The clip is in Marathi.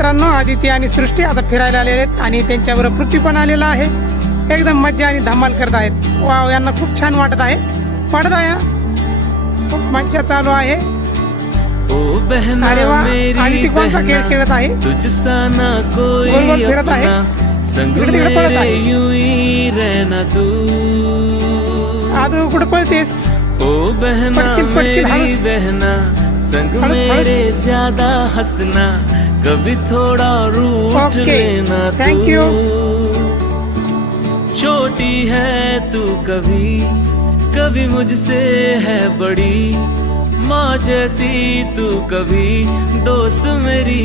मित्रांनो, आदिती आणि सृष्टी आता फिरायला आलेले आहेत आणि त्यांच्याबरोबर पृथ्वी पण आलेला आहे. एकदम मज्जा आणि धमाल करत आहेत. वाव, यांना खूप छान वाटत आहे. खूप मज्जा चालू आहे. अरे वा, आदिती कोणता खेळ खेळत आहे? गोल गोल फिरत आहे. इकडे तिकडे पळत आहे. आदू कुठे पळतेस? पडशील हळूस. संग मेरे ज्यादा हंसना, कभी थोड़ा रूठ लेना तू. Thank you. छोटी है तू कभी कभी मुझसे है बड़ी, माँ जैसी तू कभी दोस्त मेरी.